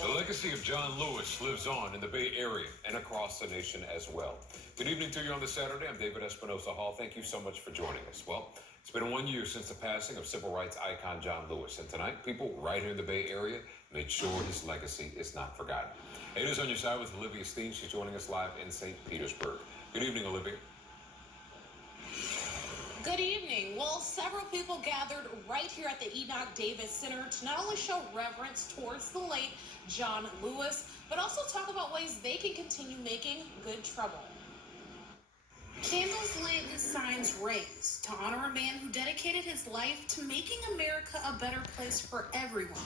The legacy of John Lewis lives on in the Bay Area and across the nation as well. Good evening to you on this Saturday. I'm David Espinosa Hall. Thank you so much for joining us. Well, it's been 1 year since the passing of civil rights icon John Lewis, and tonight, people right here in the Bay Area made sure his legacy is not forgotten. It is On Your Side with Olivia Steen. She's joining us live in St. Petersburg. Good evening, Olivia. Good evening. Well, several people gathered right here at the Enoch Davis Center to not only show reverence towards the late John Lewis, but also talk about ways they can continue making good trouble. Candles lit and signs raised to honor a man who dedicated his life to making America a better place for everyone,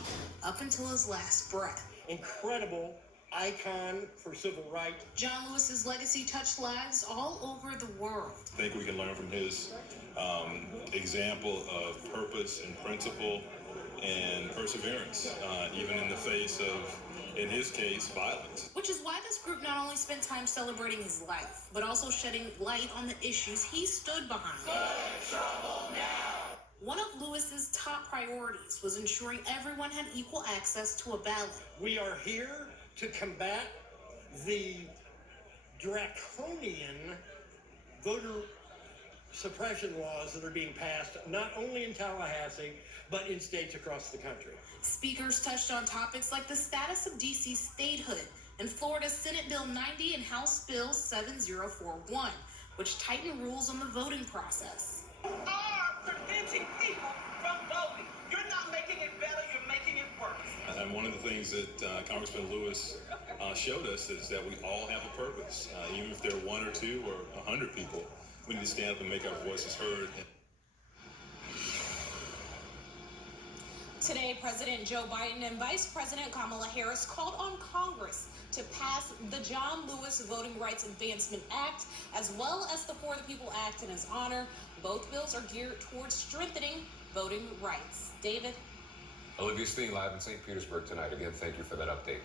up until his last breath. Incredible icon for civil rights. John Lewis's legacy touched lives all over the world. I think we can learn from his example of purpose and principle and perseverance, even in the face of, in his case, violence. Which is why this group not only spent time celebrating his life, but also shedding light on the issues he stood behind. One of Lewis's top priorities was ensuring everyone had equal access to a ballot. We are here to combat the draconian voter suppression laws that are being passed not only in Tallahassee, but in states across the country. Speakers touched on topics like the status of D.C. statehood and Florida's Senate Bill 90 and House Bill 7041, which tighten rules on the voting process. You are preventing people from voting. You're not making it better, you're making it worse. And one of the things that Congressman Lewis showed us is that we all have a purpose. Even if there are 1 or 2 or 100 people, we need to stand up and make our voices heard. Today, President Joe Biden and Vice President Kamala Harris called on Congress to pass the John Lewis Voting Rights Advancement Act, as well as the For the People Act in his honor. Both bills are geared towards strengthening voting rights. David? Olivia Steen live in St. Petersburg tonight. Again, thank you for that update.